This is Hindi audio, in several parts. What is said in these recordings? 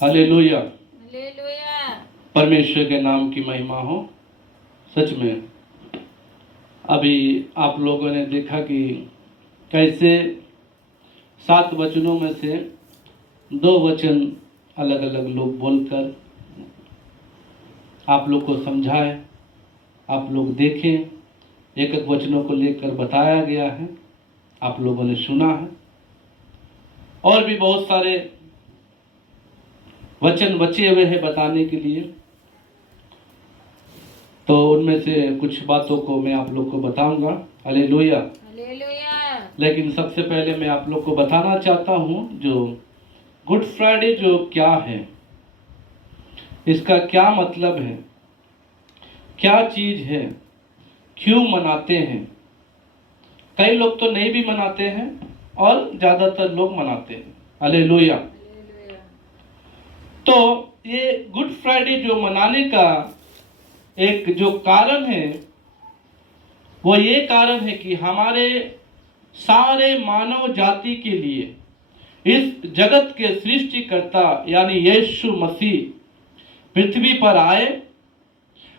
हालेलुया। हालेलुया। परमेश्वर के नाम की महिमा हो। सच में अभी आप लोगों ने देखा कि कैसे 7 वचनों में से 2 वचन अलग अलग लोग बोलकर आप लोग को समझाए, आप लोग देखें, एक एक वचनों को लेकर बताया गया है, आप लोगों ने सुना है। और भी बहुत सारे वचन बचे हुए हैं बताने के लिए, तो उनमें से कुछ बातों को मैं आप लोग को बताऊंगा। हालेलुया। हालेलुया। लेकिन सबसे पहले मैं आप लोग को बताना चाहता हूं जो गुड फ्राइडे जो क्या है, इसका क्या मतलब है, क्या चीज है, क्यों मनाते हैं। कई लोग तो नहीं भी मनाते हैं और ज्यादातर लोग मनाते हैं। हालेलुया। हालेलुया। तो ये गुड फ्राइडे जो मनाने का एक जो कारण है, वो ये कारण है कि हमारे सारे मानव जाति के लिए इस जगत के सृष्टिकर्ता यानी यीशु मसीह पृथ्वी पर आए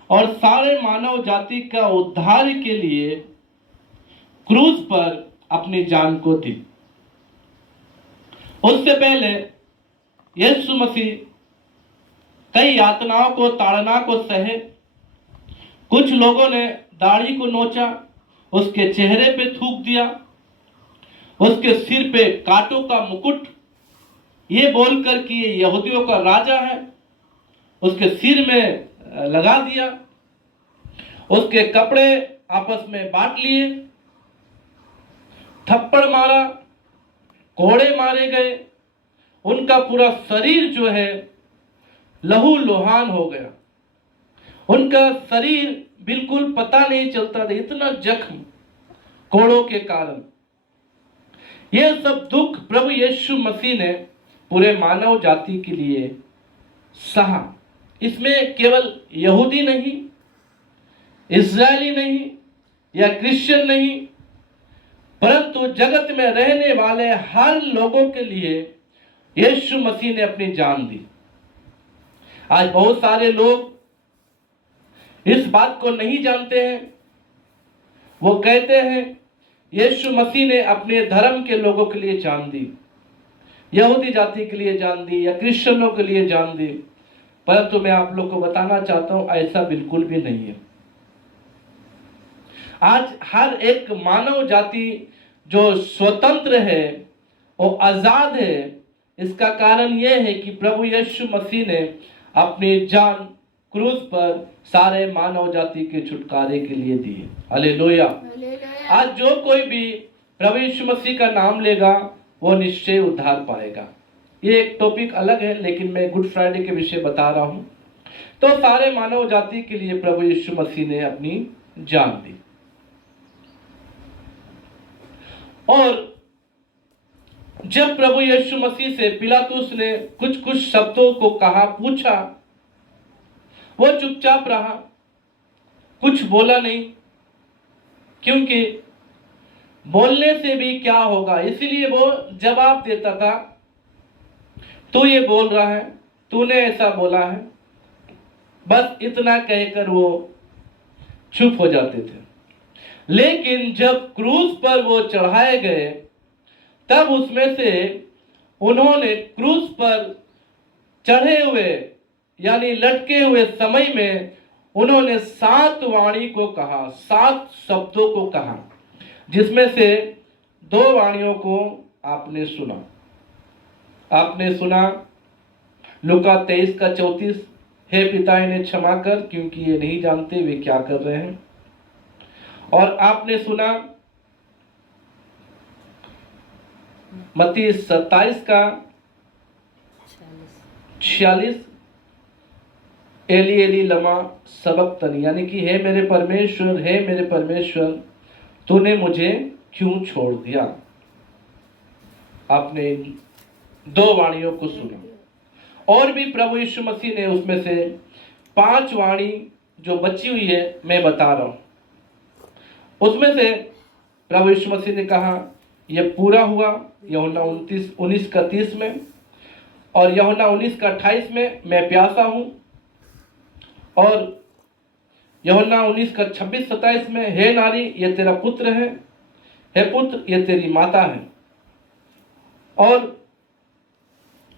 और सारे मानव जाति का उद्धार के लिए क्रूस पर अपनी जान को दी। उससे पहले यीशु मसीह कई यातनाओं को, ताड़ना को सहे। कुछ लोगों ने दाढ़ी को नोचा, उसके चेहरे पे थूक दिया, उसके सिर पे कांटों का मुकुट ये बोलकर कि ये यहूदियों का राजा है, उसके सिर में लगा दिया। उसके कपड़े आपस में बांट लिए, थप्पड़ मारा, कोड़े मारे गए। उनका पूरा शरीर जो है लहू लुहान हो गया। उनका शरीर बिल्कुल पता नहीं चलता था, इतना जख्म कोड़ों के कारण। यह सब दुख प्रभु यीशु मसीह ने पूरे मानव जाति के लिए सहा। इसमें केवल यहूदी नहीं, इस्राएली नहीं या क्रिश्चियन नहीं, परंतु जगत में रहने वाले हर लोगों के लिए यीशु मसीह ने अपनी जान दी। आज बहुत सारे लोग इस बात को नहीं जानते हैं। वो कहते हैं यीशु मसीह ने अपने धर्म के लोगों के लिए जान दी, यहूदी जाति के लिए जान दी या क्रिश्चियनों के लिए जान दी। परंतु मैं आप लोग को बताना चाहता हूं ऐसा बिल्कुल भी नहीं है। आज हर एक मानव जाति जो स्वतंत्र है, वो आजाद है। इसका कारण यह है कि प्रभु यीशु मसीह ने अपनी जान क्रूस पर सारे मानव जाति के छुटकारे के लिए दी है। हालेलुया। आज जो कोई भी प्रभु यीशु मसीह का नाम लेगा वो निश्चय उद्धार पाएगा। ये एक टॉपिक अलग है, लेकिन मैं गुड फ्राइडे के विषय बता रहा हूं। तो सारे मानव जाति के लिए प्रभु यीशु मसीह ने अपनी जान दी। और जब प्रभु यीशु मसीह से पिलातुस ने कुछ शब्दों को कहा, पूछा, वो चुपचाप रहा, कुछ बोला नहीं, क्योंकि बोलने से भी क्या होगा, इसलिए वो जवाब देता था, तू ये बोल रहा है, तूने ऐसा बोला है, बस इतना कहकर वो चुप हो जाते थे। लेकिन जब क्रूस पर वो चढ़ाए गए, तब उसमें से उन्होंने क्रूस पर चढ़े हुए यानी लटके हुए समय में उन्होंने 7 वाणी को कहा, 7 शब्दों को कहा, जिसमें से 2 वाणियों को आपने सुना। आपने सुना लूका 23:34, हे पिता इन्हें क्षमा कर क्योंकि ये नहीं जानते वे क्या कर रहे हैं। और आपने सुना मत्ती 27:46, एली एली लमा सबक्तनी, यानी कि हे मेरे परमेश्वर तूने मुझे क्यों छोड़ दिया। आपने 2 वाणियों को सुना। और भी प्रभु यीशु मसीह ने उसमें से 5 वाणी जो बची हुई है मैं बता रहा हूं। उसमें से प्रभु यीशु मसीह ने कहा यह पूरा हुआ, यूहन्ना 19:30 में। और यूहन्ना 19:28 में मैं प्यासा हूं, और यूहन्ना 19:26-27 में हे नारी ये तेरा पुत्र है, हे पुत्र ये तेरी माता है, और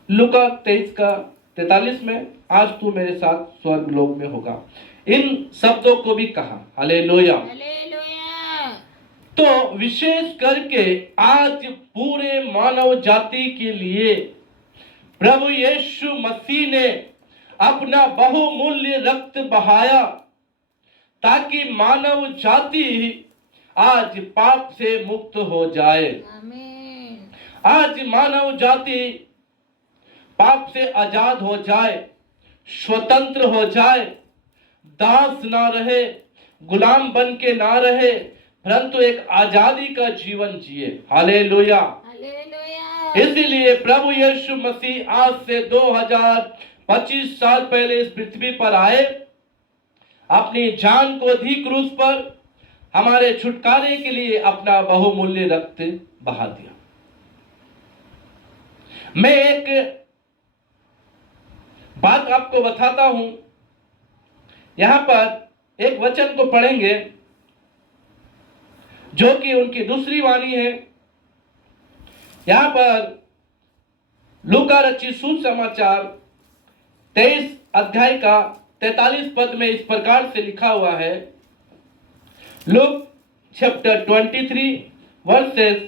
लूका 23:43 में आज तू मेरे साथ स्वर्ग लोक में होगा। इन शब्दों को भी कहा। हालेलुया। हालेलुया। तो विशेष करके आज पूरे मानव जाति के लिए प्रभु यीशु मसीह ने अपना बहुमूल्य रक्त बहाया ताकि मानव जाति आज पाप से मुक्त हो जाए। आमीन। आज मानव जाति पाप से आजाद हो जाए, स्वतंत्र हो जाए, दास ना रहे, गुलाम बन के ना रहे, परंतु एक आजादी का जीवन जिए। हालेलुया। हालेलुया। इसीलिए प्रभु यीशु मसीह आज से 2025 साल पहले इस पृथ्वी पर आए, अपनी जान को दी क्रूस पर, हमारे छुटकारे के लिए अपना बहुमूल्य रक्त बहा दिया। मैं एक बात आपको बताता हूं, यहां पर एक वचन को पढ़ेंगे जो कि उनकी दूसरी वाणी है। यहां पर लूका रचित सुसमाचार 23 अध्याय का 43 पद में इस प्रकार से लिखा हुआ है। Luke chapter 23 versus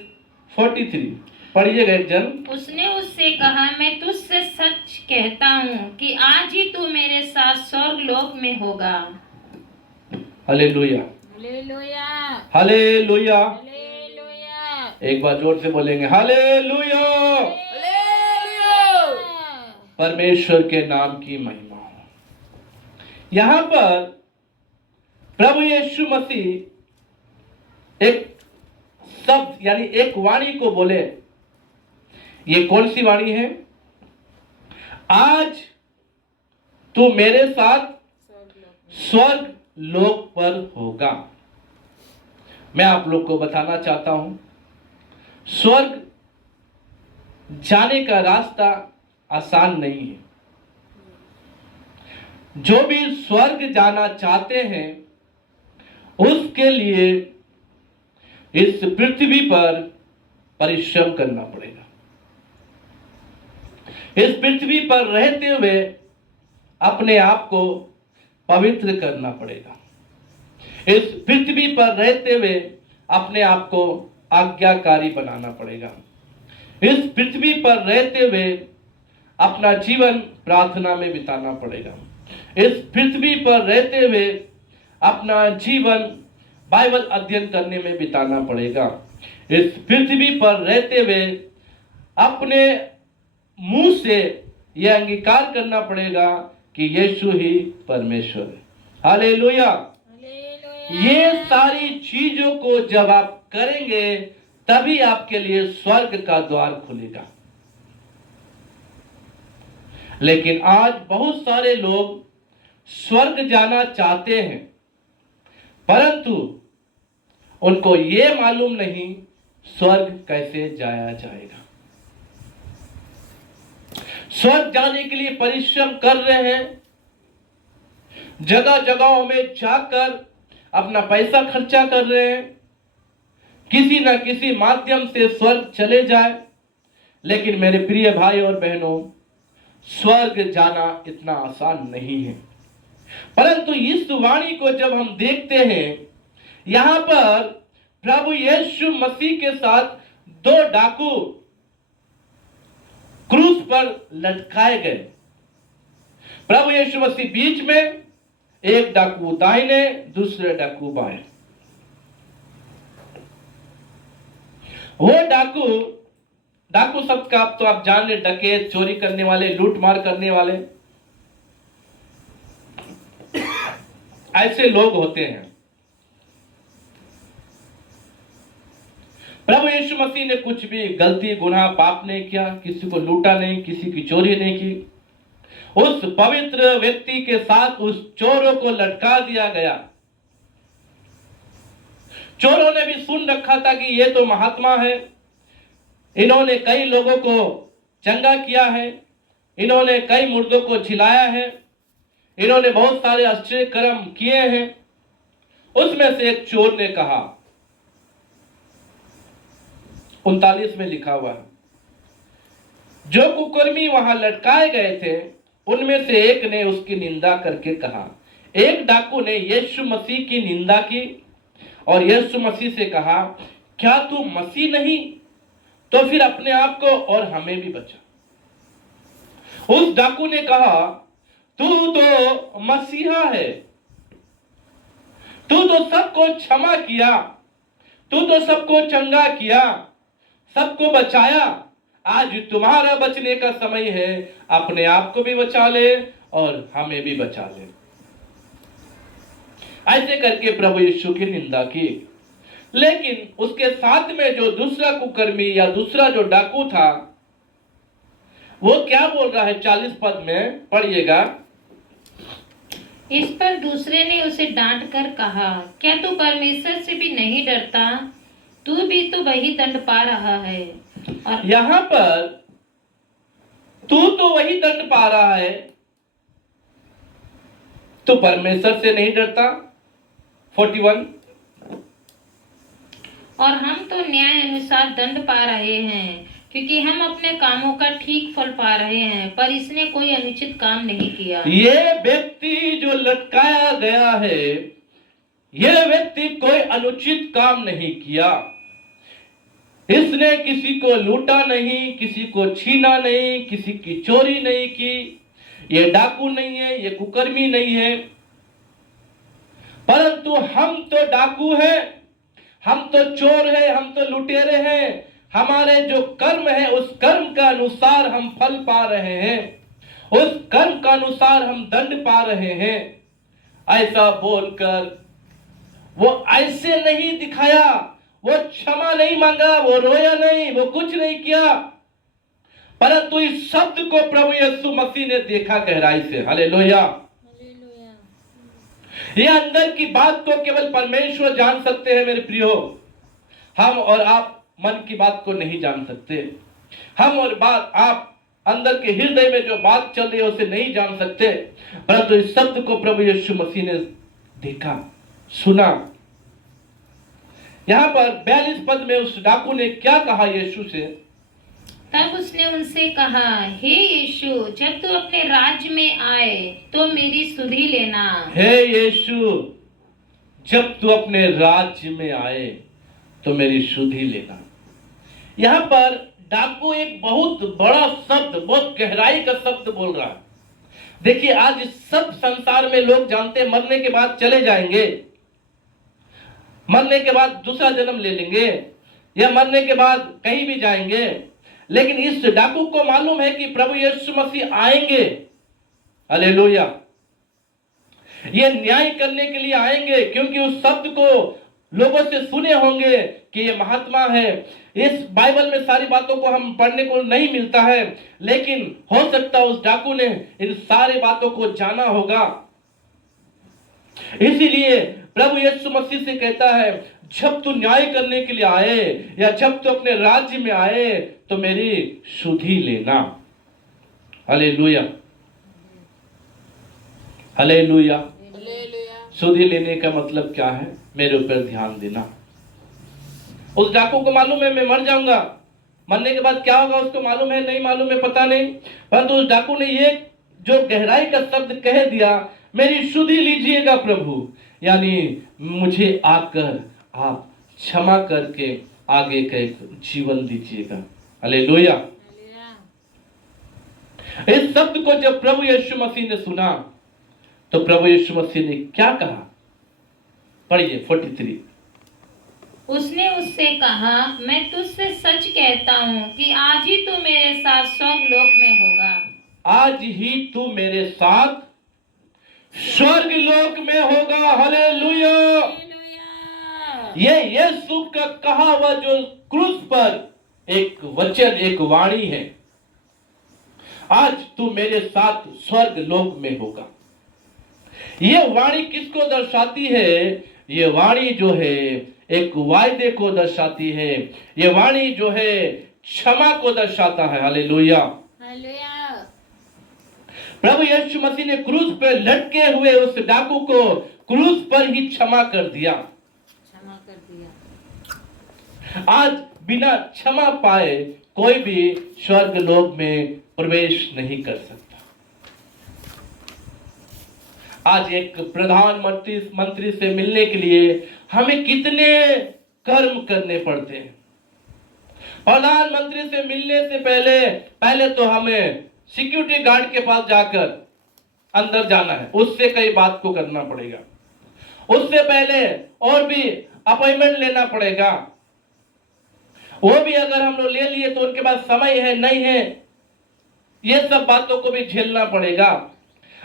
43। पढ़िएगा एक जन। उसने उससे कहा, मैं तुझसे सच कहता हूँ कि आज ही तू मेरे साथ स्वर्ग लोक में होगा। हालेलुया। हालेलुया। हालेलुया। हालेलुया। एक बार जोर से बोलेंगे हालेलुया। हालेलुया। परमेश्वर के नाम की महिमा हो। यहां पर प्रभु यीशु मसीह एक शब्द यानी एक वाणी को बोले। ये कौन सी वाणी है? आज तू मेरे साथ स्वर्ग लोक पर होगा। मैं आप लोग को बताना चाहता हूं, स्वर्ग जाने का रास्ता आसान नहीं है। जो भी स्वर्ग जाना चाहते हैं उसके लिए इस पृथ्वी पर परिश्रम करना पड़ेगा। इस पृथ्वी पर रहते हुए अपने आप को पवित्र करना पड़ेगा। इस पृथ्वी पर रहते हुए अपने आप को आज्ञाकारी बनाना पड़ेगा। इस पृथ्वी पर रहते हुए अपना जीवन प्रार्थना में बिताना पड़ेगा। इस पृथ्वी पर रहते हुए अपना जीवन बाइबल अध्ययन करने में बिताना पड़ेगा। इस पृथ्वी पर रहते हुए अपने मुंह से यह अंगीकार करना पड़ेगा कि यीशु ही परमेश्वर है। हालेलुया। ये सारी चीजों को जब आप करेंगे तभी आपके लिए स्वर्ग का द्वार खुलेगा। लेकिन आज बहुत सारे लोग स्वर्ग जाना चाहते हैं, परंतु उनको ये मालूम नहीं स्वर्ग कैसे जाया जाएगा। स्वर्ग जाने के लिए परिश्रम कर रहे हैं, जगह जगहों में जाकर अपना पैसा खर्चा कर रहे हैं, किसी न किसी माध्यम से स्वर्ग चले जाए। लेकिन मेरे प्रिय भाई और बहनों, स्वर्ग जाना इतना आसान नहीं है। परंतु इस वाणी को जब हम देखते हैं, यहां पर प्रभु यीशु मसीह के साथ दो डाकू क्रूस पर लटकाए गए। प्रभु यीशु मसीह बीच में, एक डाकू दाहिने, दूसरे डाकू बाएं। वो डाकू शब्द का आप तो आप जान ले, डकैत, चोरी करने वाले, लूट मार करने वाले, ऐसे लोग होते हैं। प्रभु यीशु मसीह ने कुछ भी गलती, गुनाह, पाप नहीं किया, किसी को लूटा नहीं, किसी की चोरी नहीं की। उस पवित्र व्यक्ति के साथ उस चोरों को लटका दिया गया। चोरों ने भी सुन रखा था कि ये तो महात्मा है, इन्होंने कई लोगों को चंगा किया है, इन्होंने कई मुर्दों को झिलाया है, इन्होंने बहुत सारे आश्चर्य कर्म किए हैं। उसमें से एक चोर ने कहा, 39 में लिखा हुआ है, जो कुकर्मी वहां लटकाए गए थे उनमें से एक ने उसकी निंदा करके कहा। एक डाकू ने यीशु मसीह की निंदा की और यीशु मसीह से कहा, क्या तू मसीह नहीं? तो फिर अपने आप को और हमें भी बचा। उस डाकू ने कहा, तू तो मसीहा है, तू तो सबको क्षमा किया, तू तो सबको चंगा किया, सबको बचाया। आज तुम्हारा बचने का समय है, अपने आप को भी बचा ले और हमें भी बचा ले। ऐसे करके प्रभु यीशु की निंदा की। लेकिन उसके साथ में जो दूसरा कुकर्मी या दूसरा जो डाकू था, वो क्या बोल रहा है? 40 पद में पढ़िएगा। इस पर दूसरे ने उसे डांट कर कहा, क्या तू परमेश्वर से भी नहीं डरता? तू भी तो वही दंड पा रहा है। और यहां पर तू तो वही दंड पा रहा है, तो परमेश्वर से नहीं डरता। 41। और हम तो न्याय अनुसार दंड पा रहे हैं, क्योंकि हम अपने कामों का ठीक फल पा रहे हैं, पर इसने कोई अनुचित काम नहीं किया। ये व्यक्ति जो लटकाया गया है, यह व्यक्ति कोई अनुचित काम नहीं किया। इसने किसी को लूटा नहीं, किसी को छीना नहीं, किसी की चोरी नहीं की। ये डाकू नहीं है, ये कुकर्मी नहीं है। परंतु हम तो डाकू हैं, हम तो चोर हैं, हम तो लुटेरे हैं। हमारे जो कर्म है उस कर्म का अनुसार हम फल पा रहे हैं, उस कर्म का अनुसार हम दंड पा रहे हैं। ऐसा बोलकर वो ऐसे नहीं दिखाया, वो क्षमा नहीं मांगा, वो रोया नहीं, वो कुछ नहीं किया। परंतु इस शब्द को प्रभु यीशु मसीह ने देखा गहराई से। हालेलुया। ये अंदर की बात को केवल परमेश्वर जान सकते हैं मेरे प्रियो। हम और आप मन की बात को नहीं जान सकते। हम और आप अंदर के हृदय में जो बात चल रही है उसे नहीं जान सकते। परंतु इस शब्द को प्रभु यीशु मसीह ने देखा, सुना। यहां पर 42 पद में उस डाकू ने क्या कहा यीशु से? तब उसने उनसे कहा, हे यीशु, जब तू अपने राज्य में आए तो मेरी सुधि लेना। हे यीशु, जब तू अपने राज्य में आए तो मेरी सुधि लेना। यहां पर डाकू एक बहुत बड़ा शब्द, बहुत गहराई का शब्द बोल रहा है। देखिए, आज सब संसार में लोग जानते हैं मरने के बाद चले जाएंगे, मरने के बाद दूसरा जन्म ले लेंगे, या मरने के बाद कहीं भी जाएंगे। लेकिन इस डाकू को मालूम है कि प्रभु यीशु मसीह आएंगे। हालेलुया। ये न्याय करने के लिए आएंगे, क्योंकि उस शब्द को लोगों से सुने होंगे कि ये महात्मा है। इस बाइबल में सारी बातों को हम पढ़ने को नहीं मिलता है, लेकिन हो सकता है उस डाकू ने इन सारी बातों को जाना होगा। इसीलिए प्रभु यीशु मसीह से कहता है, जब तू न्याय करने के लिए आए या जब तू अपने राज्य में आए तो मेरी सुधि लेना। Hallelujah, hallelujah. सुधि लेने का मतलब क्या है? मेरे ऊपर ध्यान देना। उस डाकू को मालूम है मैं मर जाऊंगा, मरने के बाद क्या होगा उसको मालूम है नहीं मालूम है पता नहीं, परंतु उस डाकू ने ये जो गहराई का शब्द कह दिया, मेरी सुधि लीजिएगा प्रभु, यानी मुझे आकर आप क्षमा करके आगे का एक जीवन दीजिएगा। हालेलुया। इस शब्द को जब प्रभु यीशु मसीह ने सुना तो प्रभु यीशु मसीह ने क्या कहा? पढ़िए 43। उसने उससे कहा, मैं तुझसे सच कहता हूँ कि आज ही तू मेरे साथ स्वर्ग लोक में होगा। आज ही तू मेरे साथ स्वर्ग लोक में होगा। हालेलुया। ये यीशु का कहा हुआ जो क्रूस पर एक वचन, एक वाणी है, आज तू मेरे साथ स्वर्ग लोक में होगा। ये वाणी किसको दर्शाती है? ये वाणी जो है एक वायदे को दर्शाती है। ये वाणी जो है क्षमा को दर्शाता है। हालेलुया। प्रभु यीशु मसीह ने क्रूस पर लटके हुए उस डाकू को क्रूस पर ही क्षमा कर दिया। आज बिना क्षमा पाए कोई भी स्वर्ग लोक में प्रवेश नहीं कर सकता। आज एक प्रधानमंत्री से मिलने के लिए हमें कितने कर्म करने पड़ते हैं। प्रधानमंत्री से मिलने से पहले तो हमें सिक्योरिटी गार्ड के पास जाकर अंदर जाना है, उससे कई बात को करना पड़ेगा। उससे पहले और भी अपॉइंटमेंट लेना पड़ेगा, वो भी अगर हम लोग ले लिए तो उनके पास समय है नहीं है, ये सब बातों को भी झेलना पड़ेगा।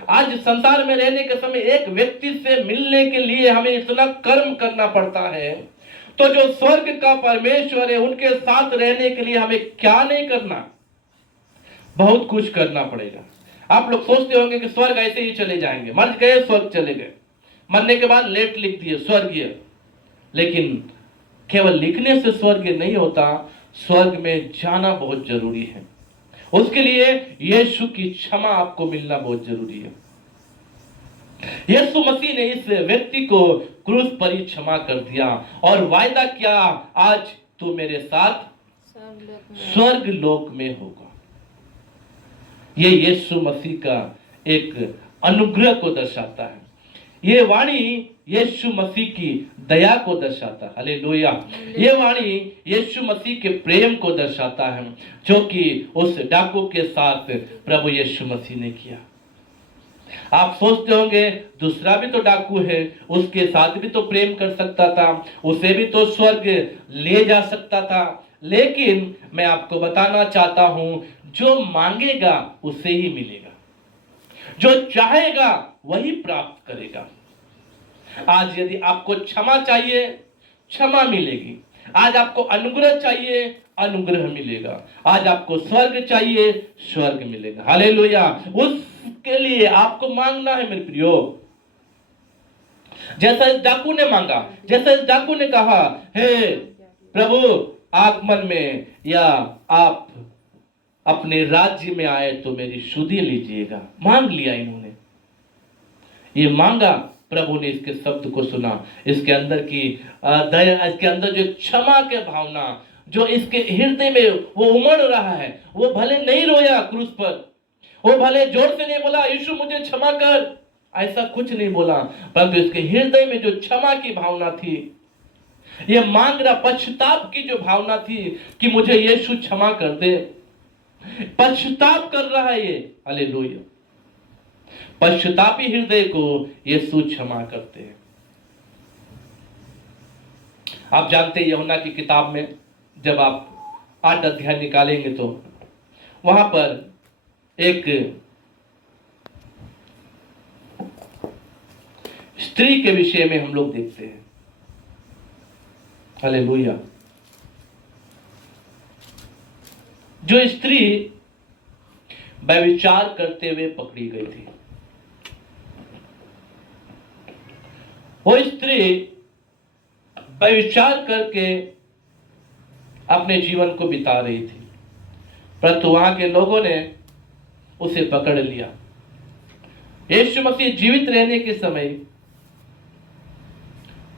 आज संसार में रहने के समय एक व्यक्ति से मिलने के लिए हमें इतना कर्म करना पड़ता है, तो जो स्वर्ग का परमेश्वर है उनके साथ रहने के लिए हमें क्या नहीं करना, बहुत कुछ करना पड़ेगा। आप लोग सोचते होंगे कि स्वर्ग ऐसे ही चले जाएंगे, मर गए स्वर्ग चले गए, मरने के बाद लेट लिख दिए स्वर्गीय। लेकिन केवल लिखने से स्वर्ग नहीं होता, स्वर्ग में जाना बहुत जरूरी है। उसके लिए यीशु की क्षमा आपको मिलना बहुत जरूरी है। यीशु मसीह ने इस व्यक्ति को क्रूस पर ही क्षमा कर दिया और वायदा किया, आज तू मेरे साथ स्वर्ग लोक में होगा। ये यीशु मसीह का एक अनुग्रह को दर्शाता है। ये वाणी यीशु मसीह की दया को दर्शाता है। हालेलुया। ये वाणी यीशु मसीह के प्रेम को दर्शाता है, जो कि उस डाकू के साथ प्रभु यीशु मसीह ने किया। आप सोचते होंगे दूसरा भी तो डाकू है, उसके साथ भी तो प्रेम कर सकता था, उसे भी तो स्वर्ग ले जा सकता था। लेकिन मैं आपको बताना चाहता हूं, जो मांगेगा उसे ही मिलेगा, जो चाहेगा वही प्राप्त करेगा। आज यदि आपको क्षमा चाहिए, क्षमा मिलेगी। आज आपको अनुग्रह चाहिए, अनुग्रह मिलेगा। आज आपको स्वर्ग चाहिए, स्वर्ग मिलेगा। हालेलुया। उसके लिए आपको मांगना है मेरे प्रियो। जैसा इस डाकू ने मांगा, जैसा इस डाकू ने कहा, हे प्रभु आगमन में या आप अपने राज्य में आए तो मेरी सुधि लीजिएगा। मांग लिया इन्होंने, ये मांगा, प्रभु ने इसके शब्द को सुना। इसके अंदर की दया, इसके अंदर जो क्षमा के भावना जो इसके हृदय में वो उमड़ रहा है, वो भले नहीं रोया क्रूस पर, वो भले जोर से नहीं बोला यीशु मुझे क्षमा कर, ऐसा कुछ नहीं बोला, परंतु इसके हृदय में जो क्षमा की भावना थी, ये मांग रहा, पश्चाताप की जो भावना थी कि मुझे यीशु क्षमा कर दे, पश्चाताप कर रहा है ये। हालेलुया। पश्चातापी हृदय को यीशु क्षमा करते हैं। आप जानते हैं यूहन्ना की किताब में जब आप 8 अध्याय निकालेंगे तो वहां पर एक स्त्री के विषय में हम लोग देखते हैं। हालेलुया। जो स्त्री व्यभिचार करते हुए पकड़ी गई थी, वो स्त्री व्यभिचार करके अपने जीवन को बिता रही थी, परंतु वहां के लोगों ने उसे पकड़ लिया। यीशु मसीह जीवित रहने के समय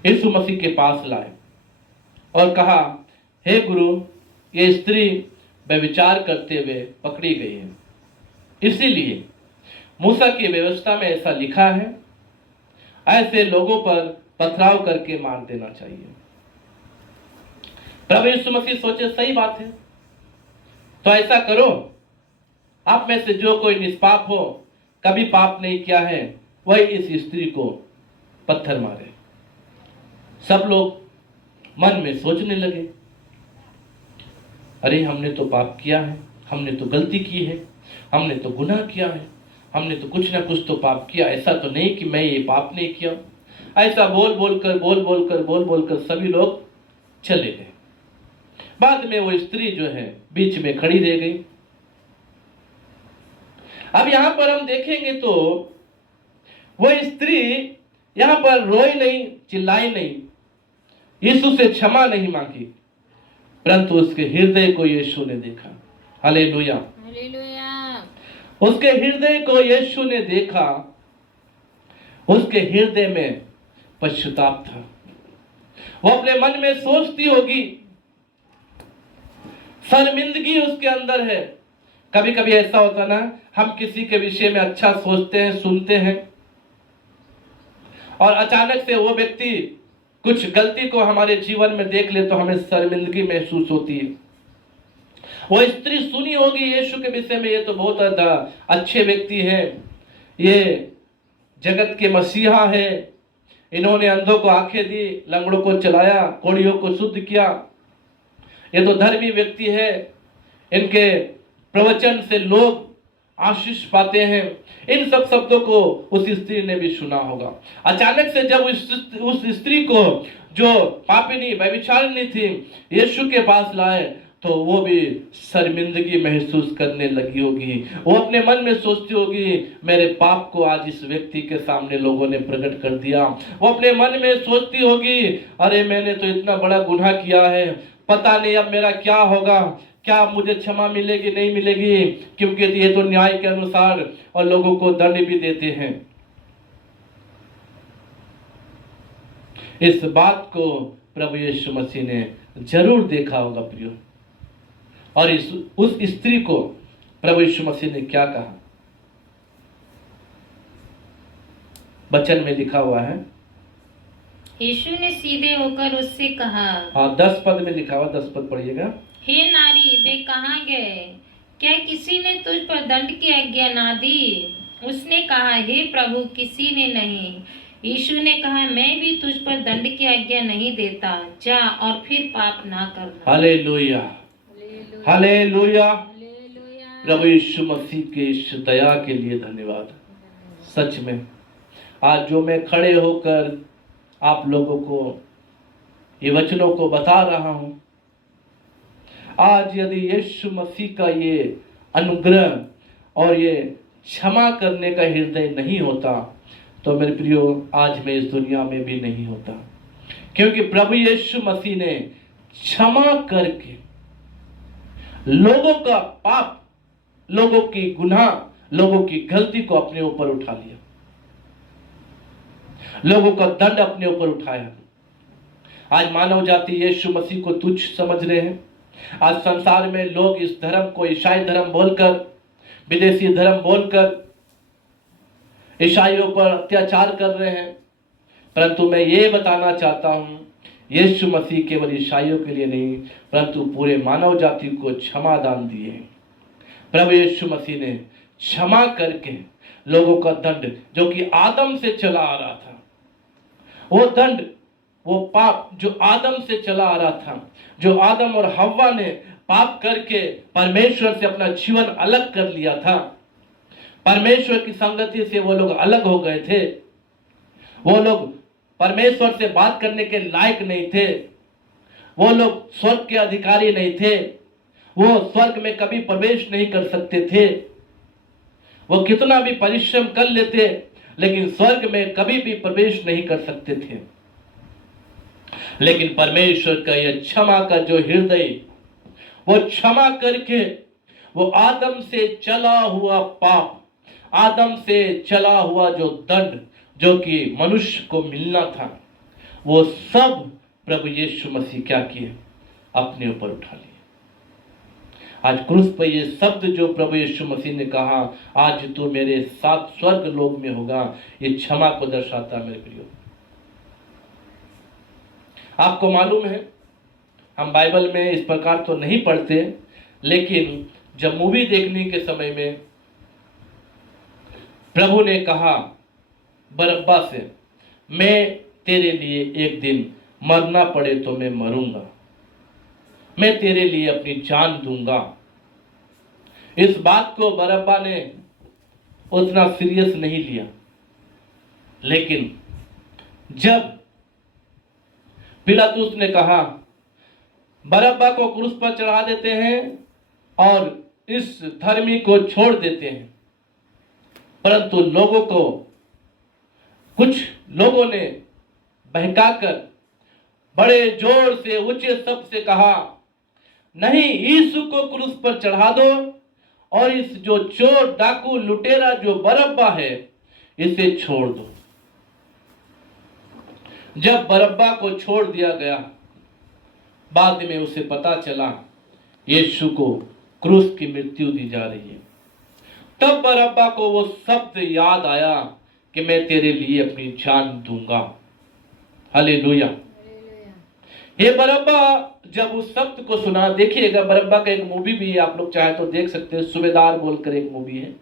यीशु मसीह के पास लाए और कहा, हे गुरु, ये स्त्री व्यभिचार करते हुए पकड़ी गई है, इसीलिए मूसा की व्यवस्था में ऐसा लिखा है, ऐसे लोगों पर पथराव करके मार देना चाहिए। प्रभु यीशु मसीह सोचे सही बात है, तो ऐसा करो, आप में से जो कोई निष्पाप हो, कभी पाप नहीं किया है, वही इस स्त्री को पत्थर मारे। सब लोग मन में सोचने लगे, अरे हमने तो पाप किया है, हमने तो गलती की है, हमने तो गुनाह किया है, हमने तो कुछ ना कुछ तो पाप किया, ऐसा तो नहीं कि मैं ये पाप नहीं किया। ऐसा बोल बोल कर सभी लोग चले गए। बाद में वो स्त्री जो है बीच में खड़ी रह गई। अब यहां पर हम देखेंगे तो वो स्त्री यहां पर रोई नहीं, चिल्लाई नहीं, यीशु से क्षमा नहीं मांगी, परंतु उसके हृदय को यीशु ने देखा। हालेलुया। उसके हृदय को यीशु ने देखा, उसके हृदय में पश्चाताप था। वो अपने मन में सोचती होगी, शर्मिंदगी उसके अंदर है। कभी कभी ऐसा होता ना, हम किसी के विषय में अच्छा सोचते हैं, सुनते हैं, और अचानक से वो व्यक्ति कुछ गलती को हमारे जीवन में देख ले तो हमें शर्मिंदगी महसूस होती है। वो स्त्री सुनी होगी यीशु के विषय में, ये तो बहुत अच्छे व्यक्ति हैं, ये जगत के मसीहा है, इन्होंने अंधों को आंखें दी, लंगड़ों को चलाया, कोढ़ियों को शुद्ध किया, ये तो धर्मी व्यक्ति है, इनके प्रवचन से लोग आशीष पाते हैं। इन सब शब्दों को उस स्त्री ने भी सुना होगा। अचानक से जब उस स्त्री को, जो पापिनी व्यभिचारिणी थी, यीशु के पास लाए तो वो भी शर्मिंदगी महसूस करने लगी होगी। वो अपने मन में सोचती होगी, मेरे पाप को आज इस व्यक्ति के सामने लोगों ने प्रकट कर दिया। वो अपने मन में सोचती होगी, अरे मैंने तो इतना बड़ा गुनाह किया है, पता नहीं अब मेरा क्या होगा, क्या मुझे क्षमा मिलेगी नहीं मिलेगी, क्योंकि ये तो न्याय के अनुसार और लोगों को दंड भी देते हैं। इस बात को प्रभु यीशु मसीह ने जरूर देखा होगा प्रियो। और उस स्त्री को प्रभु यीशु मसीह ने क्या कहा, वचन में लिखा हुआ है। यीशु ने सीधे होकर उससे कहा, हाँ 10 पद में लिखा हुआ, 10 पद पढ़िएगा। हे नारी, वे कहाँ गए? क्या किसी ने तुझ पर दंड की आज्ञा ना दी? उसने कहा, हे प्रभु, किसी ने नहीं। यीशु ने कहा, मैं भी तुझ पर दंड की आज्ञा नहीं देता, जा और फिर पाप ना करना। Hallelujah, hallelujah. प्रभु यीशु मसीह के इस दया के लिए धन्यवाद। सच में आज जो मैं खड़े होकर आप लोगों को ये वचनों को बता रहा हूं, आज यदि यीशु मसीह का ये अनुग्रह और ये क्षमा करने का हृदय नहीं होता तो मेरे प्रियो आज मैं इस दुनिया में भी नहीं होता। क्योंकि प्रभु यीशु मसीह ने क्षमा करके लोगों का पाप, लोगों की गुनाह, लोगों की गलती को अपने ऊपर उठा लिया, लोगों का दंड अपने ऊपर उठाया। आज मानव जाति यीशु मसीह को तुच्छ समझ रहे हैं। आज संसार में लोग इस धर्म को ईसाई धर्म बोलकर, विदेशी धर्म बोलकर ईसाइयों पर अत्याचार कर रहे हैं। परंतु मैं ये बताना चाहता हूं, यीशु मसीह केवल ईसाइयों के लिए नहीं परंतु पूरे मानव जाति को क्षमा दान दिए। प्रभु यीशु मसीह ने क्षमा करके लोगों का दंड जो कि आदम से चला आ रहा था, वो दंड, वो पाप जो आदम से चला आ रहा था, जो आदम और हव्वा ने पाप करके परमेश्वर से अपना जीवन अलग कर लिया था, परमेश्वर की संगति से वो लोग अलग हो गए थे, वो लोग परमेश्वर से बात करने के लायक नहीं थे, वो लोग स्वर्ग के अधिकारी नहीं थे, वो स्वर्ग में कभी प्रवेश नहीं कर सकते थे, वो कितना भी परिश्रम कर लेते लेकिन स्वर्ग में कभी भी प्रवेश नहीं कर सकते थे। लेकिन परमेश्वर का यह क्षमा का जो हृदय, वो क्षमा करके वो आदम से चला हुआ पाप, आदम से चला हुआ जो दंड जो कि मनुष्य को मिलना था, वो सब प्रभु यीशु मसीह क्या किए, अपने ऊपर उठा लिए। आज क्रूस पर ये शब्द जो प्रभु यीशु मसीह ने कहा, आज तू मेरे साथ स्वर्ग लोक में होगा, ये क्षमा को दर्शाता है मेरे प्रियो। आपको मालूम है, हम बाइबल में इस प्रकार तो नहीं पढ़ते, लेकिन जब मूवी देखने के समय में प्रभु ने कहा बरअब्बा से, मैं तेरे लिए एक दिन मरना पड़े तो मैं मरूंगा, मैं तेरे लिए अपनी जान दूंगा। इस बात को बरअब्बा ने उतना सीरियस नहीं लिया, लेकिन जब पिलातुस ने कहा बरअब्बा को क्रूस पर चढ़ा देते हैं और इस धर्मी को छोड़ देते हैं, परंतु लोगों को, कुछ लोगों ने बहकाकर बड़े जोर से ऊंचे शब्द से कहा, नहीं, यीशु को क्रूस पर चढ़ा दो और इस जो चोर डाकू लुटेरा जो बरअब्बा है इसे छोड़ दो। जब बरअब्बा को छोड़ दिया गया, बाद में उसे पता चला यीशु को क्रूस की मृत्यु दी जा रही है। तब बरअब्बा को वो शब्द याद आया कि मैं तेरे लिए अपनी जान दूंगा। हालेलुया। ये बरअब्बा जब उस शब्द को सुना, देखिएगा बरअब्बा का एक मूवी भी है, आप लोग चाहे तो देख सकते हैं, सूबेदार बोलकर एक मूवी है,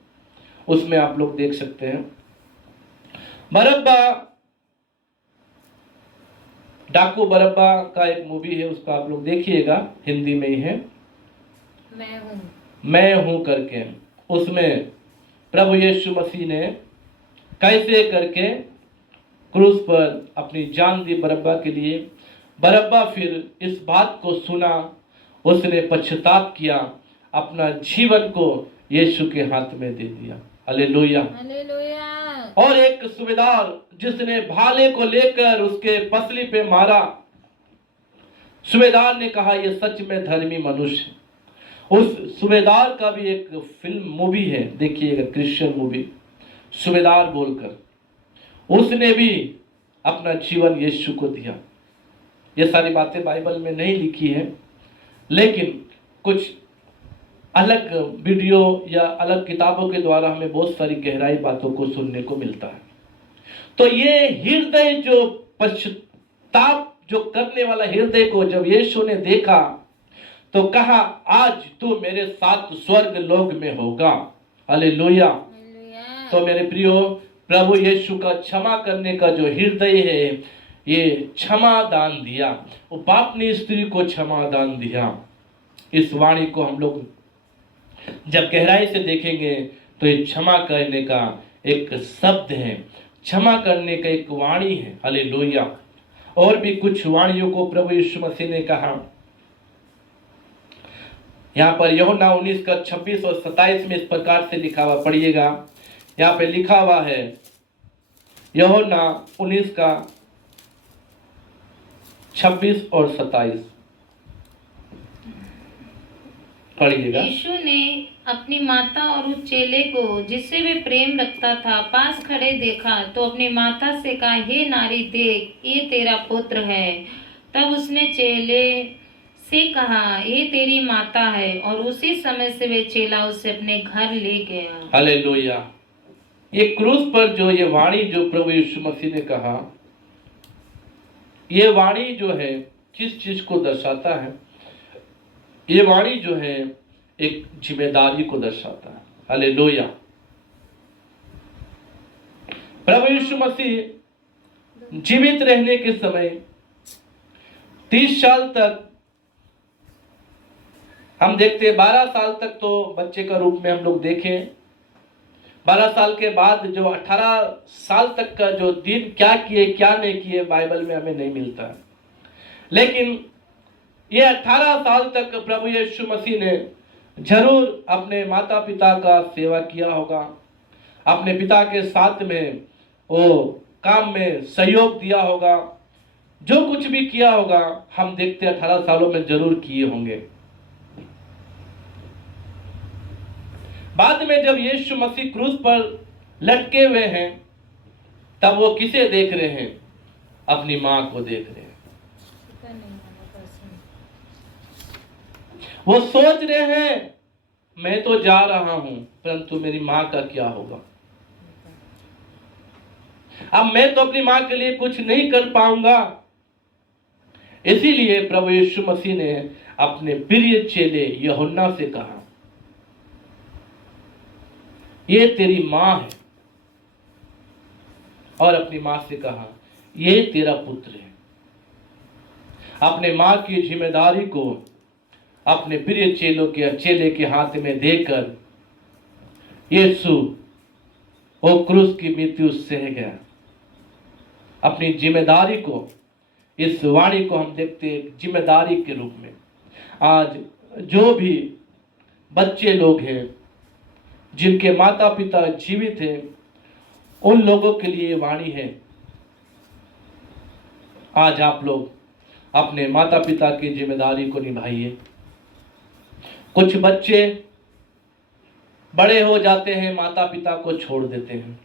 उसमें आप लोग देख सकते हैं। बरअब्बा, डाकू बरअब्बा का एक मूवी है, उसका आप लोग देखिएगा, हिंदी में ही है, मैं हूं करके। उसमें प्रभु यीशु मसीह ने कैसे करके क्रूस पर अपनी जान दी बरअब्बा के लिए। बरअब्बा फिर इस बात को सुना, उसने पश्चाताप किया, अपना जीवन को यीशु के हाथ में दे दिया। हालेलुया। और एक सूबेदार जिसने भाले को लेकर उसके पसली पे मारा, सूबेदार ने कहा यह सच में धर्मी मनुष्य है। उस सूबेदार का भी एक फिल्म मूवी है, देखिएगा, क्रिश्चियन मूवी, सूबेदार बोलकर। उसने भी अपना जीवन यीशु को दिया। ये सारी बातें बाइबल में नहीं लिखी है, लेकिन कुछ अलग वीडियो या अलग किताबों के द्वारा हमें बहुत सारी गहराई बातों को सुनने को मिलता है। तो ये हृदय जो पश्चाताप जो करने वाला हृदय को जब यीशु ने देखा तो कहा आज तू मेरे साथ स्वर्ग लोक में होगा। हालेलुया। तो मेरे प्रियो, प्रभु यीशु का क्षमा करने का जो हृदय है, ये क्षमा दान दिया, वो पापनी स्त्री को क्षमा दान दिया। इस वाणी को हम लोग जब गहराई से देखेंगे तो ये क्षमा करने का एक शब्द है, क्षमा करने का एक वाणी है। हालेलुया। और भी कुछ वाणियों को प्रभु यीशु मसीह ने कहा। यहाँ पर यूहन्ना 19 का 26 और 27 में इस प्रकार से लिखा हुआ, पढ़िएगा। यहाँ पे लिखा हुआ है, यूहन्ना 19 का 26 और 27, पढ़िएगा। यीशु ने अपनी माता और उस चेले को जिससे वे प्रेम रखता था पास खड़े देखा तो अपनी माता से कहा, हे नारी, देख ये तेरा पुत्र है। तब उसने चेले से कहा, ये तेरी माता है, और उसी समय से वे चेला उसे अपने घर ले गया। हालेलुया। ये क्रूस पर जो ये वाणी जो प्रभु यीशु मसीह ने कहा, ये वाणी जो है किस चीज को दर्शाता है? ये वाणी जो है एक जिम्मेदारी को दर्शाता है। हालेलुया। प्रभु यीशु मसीह जीवित रहने के समय 30 साल तक हम देखते हैं, 12 साल तक तो बच्चे का रूप में हम लोग देखें, 12 साल के बाद जो 18 साल तक का जो दिन क्या किए क्या नहीं किए बाइबल में हमें नहीं मिलता है। लेकिन ये 18 साल तक प्रभु यीशु मसीह ने जरूर अपने माता पिता का सेवा किया होगा, अपने पिता के साथ में वो काम में सहयोग दिया होगा, जो कुछ भी किया होगा हम देखते 18 सालों में जरूर किए होंगे। बाद में जब यीशु मसीह क्रूस पर लटके हुए हैं तब वो किसे देख रहे हैं? अपनी मां को देख रहे हैं। वो सोच रहे हैं मैं तो जा रहा हूं, परंतु मेरी मां का क्या होगा? अब मैं तो अपनी मां के लिए कुछ नहीं कर पाऊंगा। इसीलिए प्रभु यीशु मसीह ने अपने प्रिय चेले यूहन्ना से कहा, ये तेरी मां है, और अपनी मां से कहा ये तेरा पुत्र है। अपने मां की जिम्मेदारी को अपने प्रिय चेले के हाथ में देकर यीशु वो क्रूस की मृत्यु सह गया। अपनी जिम्मेदारी को, इस वाणी को हम देखते हैं जिम्मेदारी के रूप में। आज जो भी बच्चे लोग हैं जिनके माता पिता जीवित हैं, उन लोगों के लिए वाणी है। आज आप लोग अपने माता पिता की जिम्मेदारी को निभाइए। कुछ बच्चे बड़े हो जाते हैं, माता पिता को छोड़ देते हैं।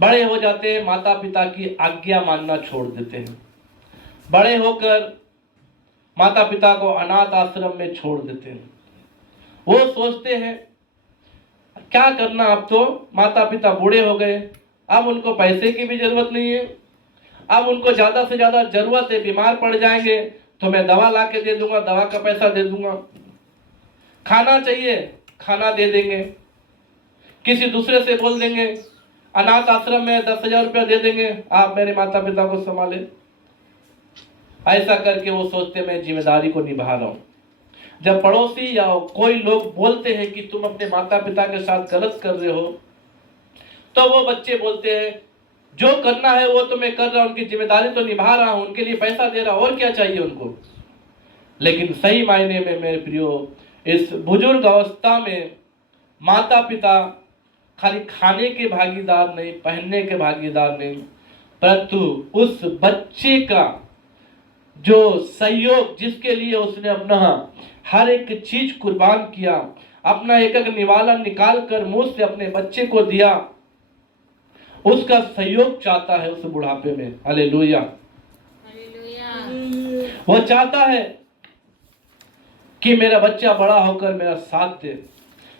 बड़े हो जाते हैं, माता पिता की आज्ञा मानना छोड़ देते हैं। बड़े होकर माता पिता को अनाथ आश्रम में छोड़ देते हैं। वो सोचते हैं क्या करना, अब तो माता पिता बूढ़े हो गए, अब उनको पैसे की भी जरूरत नहीं है, अब उनको ज्यादा से ज्यादा जरूरत है, बीमार पड़ जाएंगे तो मैं दवा ला के दे दूंगा, दवा का पैसा दे दूंगा, खाना चाहिए खाना दे देंगे, किसी दूसरे से बोल देंगे अनाथ आश्रम में 10,000 रुपया दे देंगे, आप मेरे माता पिता को संभालें। ऐसा करके वो सोचते मैं जिम्मेदारी को निभा रहा हूं। जब पड़ोसी या कोई लोग बोलते हैं कि तुम अपने माता पिता के साथ गलत कर रहे हो, तो वो बच्चे बोलते हैं जो करना है वो तो मैं कर रहा हूं, उनकी जिम्मेदारी तो निभा रहा हूं, उनके लिए पैसा दे रहा हूं, और क्या चाहिए उनको। लेकिन सही मायने में मेरे प्रियो, इस बुजुर्ग अवस्था में माता पिता खाली खाने के भागीदार नहीं, पहनने के भागीदार नहीं, परंतु उस बच्चे का जो सहयोग, जिसके लिए उसने अपना हर एक चीज कुर्बान किया, अपना एक एक निवाला निकाल कर मुंह से अपने बच्चे को दिया, उसका सहयोग चाहता है उस बुढ़ापे में। हालेलुया। वो चाहता है कि मेरा बच्चा बड़ा होकर मेरा साथ दे,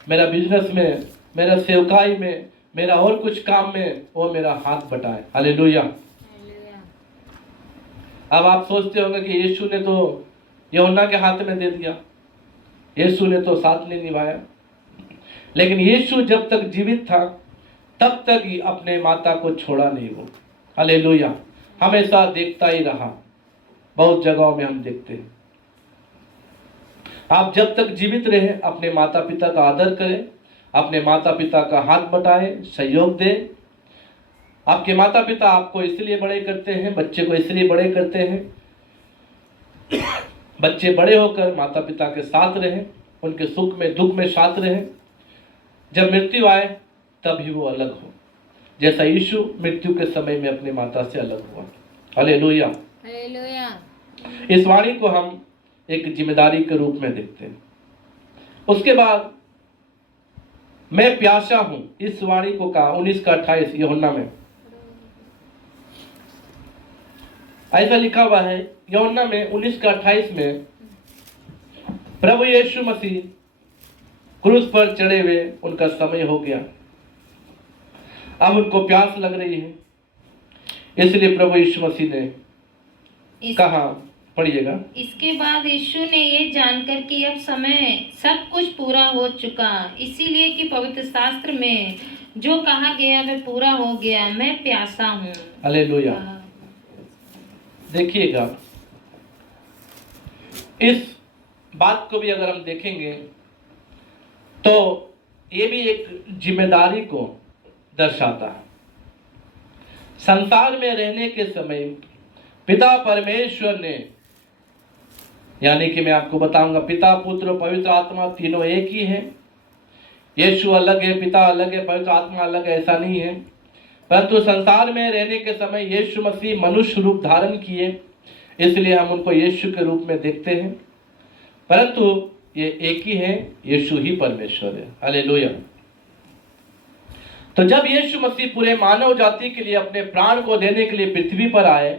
मेरा बिजनेस में, मेरा सेवकाई में, मेरा और कुछ काम में वो मेरा हाथ बटाए। हालेलुया। अब आप सोचते होंगे कि यीशु ने तो यूहन्ना के हाथ में दे दिया, यीशु ने तो साथ नहीं निभाया। लेकिन यीशु जब तक जीवित था तब तक ही अपने माता को छोड़ा नहीं वो। हालेलुया। हमेशा देखता ही रहा। बहुत जगहों में हम देखते हैं। आप जब तक जीवित रहे अपने माता पिता का आदर करें, अपने माता पिता का हाथ बटाएं, सहयोग दें। आपके माता पिता आपको इसलिए बड़े करते हैं, बच्चे को इसलिए बड़े करते हैं, बच्चे बड़े होकर माता पिता के साथ रहें, उनके सुख में दुख में साथ रहें। जब मृत्यु आए तभी वो अलग हो, जैसा यीशु मृत्यु के समय में अपनी माता से अलग हुआ। हालेलुया। हालेलुया। इस वाणी को हम एक जिम्मेदारी के रूप में देखते हैं। उसके बाद मैं प्यासा हूं, इस वाणी को कहा 19:28 यूहन्ना में ऐसा लिखा हुआ है। यूहन्ना में 19:28 में प्रभु यीशु मसीह क्रूस पर चढ़े हुए, उनका समय हो गया, अब उनको प्यास लग रही है, इसलिए प्रभु यीशु मसीह ने कहा, पढ़िएगा। इसके बाद यीशु ने ये जानकर कि अब समय सब कुछ पूरा हो चुका, इसीलिए कि पवित्र शास्त्र में जो कहा गया वह पूरा हो गया, मैं प्यासा हूँ। हालेलुया। देखिएगा, इस बात को भी अगर हम देखेंगे तो ये भी एक जिम्मेदारी को दर्शाता है। संसार में रहने के समय पिता परमेश्वर ने, यानी कि मैं आपको बताऊंगा, पिता पुत्र पवित्र आत्मा तीनों एक ही है। यीशु अलग है, पिता अलग है, पवित्र आत्मा अलग है, ऐसा नहीं है। परंतु संसार में रहने के समय यीशु मसीह मनुष्य रूप धारण किए, इसलिए हम उनको यीशु के रूप में देखते हैं। परंतु ये एक ही है, यीशु ही परमेश्वर है। हालेलुया। तो जब यीशु मसीह पूरे मानव जाति के लिए अपने प्राण को देने के लिए पृथ्वी पर आए,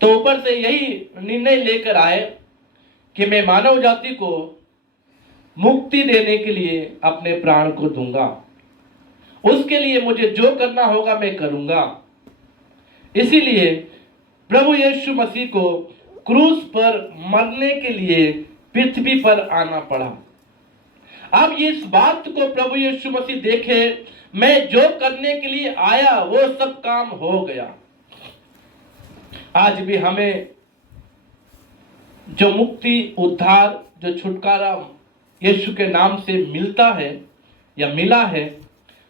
तो ऊपर से यही निर्णय लेकर आए कि मैं मानव जाति को मुक्ति देने के लिए अपने प्राण को दूंगा, उसके लिए मुझे जो करना होगा मैं करूंगा। इसीलिए प्रभु यीशु मसीह को क्रूस पर मरने के लिए पृथ्वी पर आना पड़ा। अब इस बात को प्रभु यीशु मसीह देखे, मैं जो करने के लिए आया वो सब काम हो गया। आज भी हमें जो मुक्ति, उद्धार, जो छुटकारा यीशु के नाम से मिलता है या मिला है,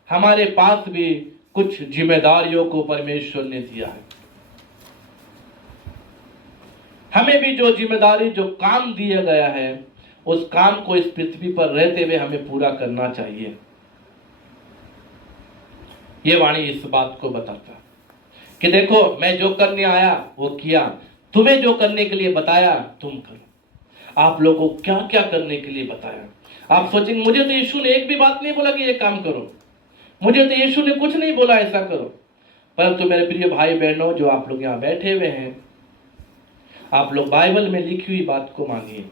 हमारे पास भी कुछ जिम्मेदारियों को परमेश्वर ने दिया है। हमें भी जो जिम्मेदारी, जो काम दिया गया है, उस काम को इस पृथ्वी पर रहते हुए हमें पूरा करना चाहिए। ये वाणी इस बात को बताता है कि देखो, मैं जो करने आया वो किया, तुम्हें जो करने के लिए बताया तुम करो। आप लोगों को क्या क्या करने के लिए बताया। आप सोचेंगे मुझे तो यीशु ने एक भी बात नहीं बोला कि ये काम करो, मुझे तो यीशु ने कुछ नहीं बोला ऐसा करो। परंतु मेरे प्रिय भाई बहनों जो आप लोग यहाँ बैठे हुए हैं, आप लोग बाइबल में लिखी हुई बात को मानिए।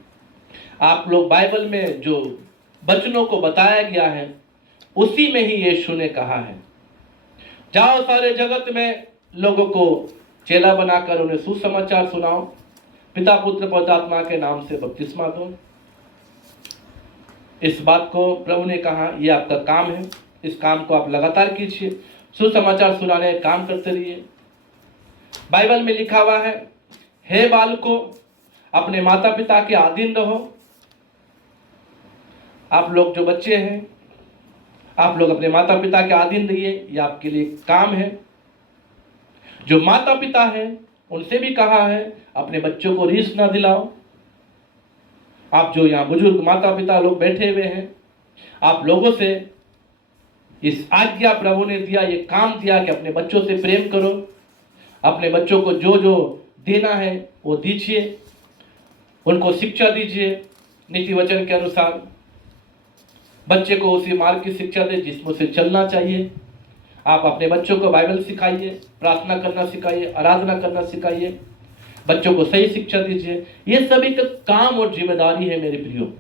आप लोग बाइबल में जो वचनों को बताया गया है उसी में ही यीशु ने कहा है, जाओ सारे जगत में लोगों को चेला बनाकर उन्हें सुसमाचार सुनाओ, पिता पुत्र पवित्र आत्मा के नाम से बपतिस्मा दो। इस बात को प्रभु ने कहा ये आपका काम है, इस काम को आप लगातार कीजिए, सुसमाचार सुनाने का काम करते रहिए। बाइबल में लिखा हुआ है, हे बालकों अपने माता पिता के अधीन रहो। आप लोग जो बच्चे हैं, आप लोग अपने माता पिता के अधीन रहिए, ये आपके लिए काम है। जो माता पिता हैं उनसे भी कहा है अपने बच्चों को रीस ना दिलाओ। आप जो यहाँ बुजुर्ग माता पिता लोग बैठे हुए हैं, आप लोगों से इस आज्ञा प्रभु ने दिया, ये काम दिया कि अपने बच्चों से प्रेम करो, अपने बच्चों को जो जो देना है वो दीजिए, उनको शिक्षा दीजिए नीति वचन के अनुसार। बच्चे को उसी मार्ग की शिक्षा दे जिसमें से चलना चाहिए। आप अपने बच्चों को बाइबल सिखाइए, प्रार्थना करना सिखाइए, आराधना करना सिखाइए, बच्चों को सही शिक्षा दीजिए। ये सब एक काम और जिम्मेदारी है मेरे प्रियो।